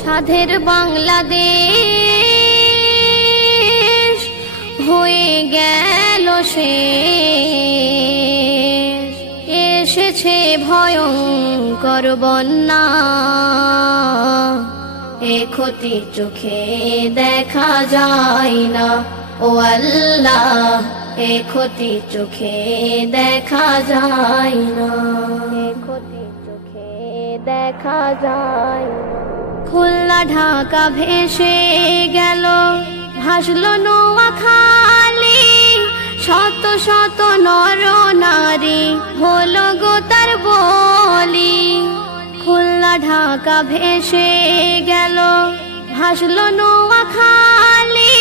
সাধের বাংলাদেশ হয়ে গেল সে এসেছে ভয়ঙ্কর বন্যা। এ ক্ষতি চোখে দেখা যায় না। ও আল্লাহ, এ ক্ষতি চোখে দেখা যায় না। এ ক্ষতি চোখে দেখা যায় খুলনা, ঢাকা ভেসে গেল, ভাসলো নোয়া খালি শত শত নর নারী ঢাকা ভেসে গেল। ভাসলো নোয়া খালি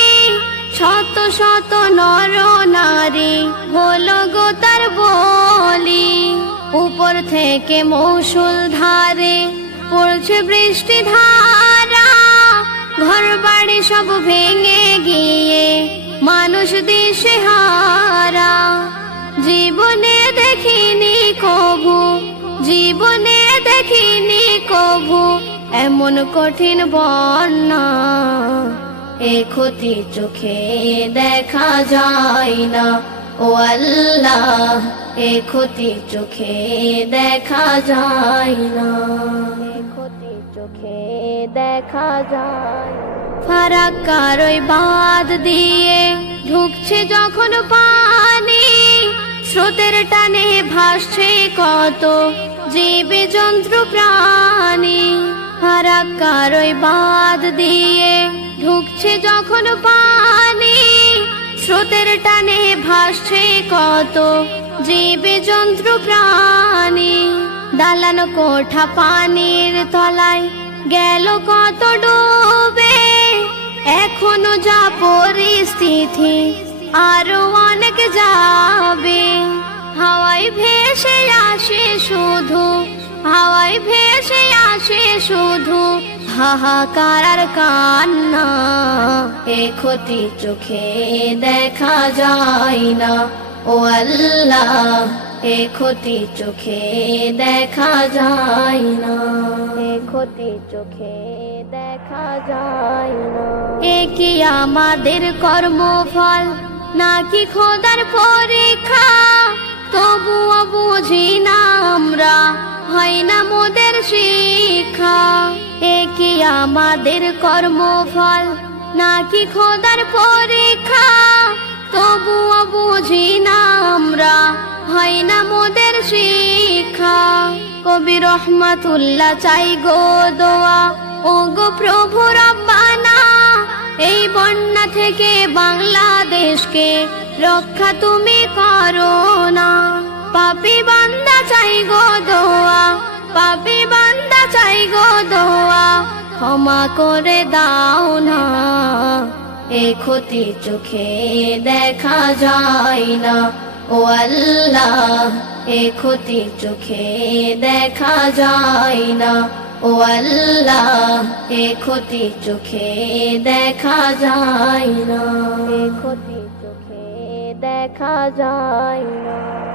শত শত নর নারী হলো গো তার বলি। উপর থেকে মৌসুল ধারে পড়ছে বৃষ্টি ধারা ঘর বাড়ি সব ভেঙে গিয়ে মানুষ দিশে হারা জীবনে এমন কঠিন বন্যা, এ ক্ষতি চোখে দেখা যায় না। ও আল্লাহ, এ ক্ষতি চোখে দেখা যায় না। ক্ষতি চোখে দেখা যায় ফারাক্কার ওই বাঁধ দিয়ে ঢুকছে যখন পানি, স্রোতের টানে ভাসছে কত জীবে যন্ত্র প্রাণী। ফারাক্কার ওই বাঁধ দিয়ে ঢুকছে যখন পানি। স্রোতের টানে ভাসছে কত জীবে যন্ত্র প্রাণী। দালান কোঠা পানির তলায় গেল কত ডুবে। এখনও যা পরিস্থিতি, আরও অনেক যাবে। হাওয়ায় ভেসে আসে শুধু, হাওয়ায় ভেসে আসে শুধু হাহাকার আর কান্না, এ ক্ষতি চোখে দেখা যায় না। ও আল্লাহ, এ ক্ষতি চোখে দেখা যায় না। এ ক্ষতি চোখে দেখা যায় না। এ কি আমাদের কর্মফল, নাকি খোদার পরীক্ষা? তবুও বুঝি আমাদের কর্মফল নাকি খোদার পরীক্ষা? তবুও বুঝি না আমরা, হয় না মোদের শিক্ষা? কবি রহমাতুল্লাহ চাই গো দোয়া ও গো প্রভু রব্বানা। এই বন্যা থেকে বাংলাদেশকে রক্ষা তুমি করো না। পাপি বান্দা করে দাও না। এ ক্ষতি চোখে দেখা যায় না। ও আল্লাহ, এ ক্ষতি চোখে দেখা যায় না। ও আল্লাহ, এ ক্ষতি চোখে দেখা যায় না। এ ক্ষতি চোখে দেখা যায় না।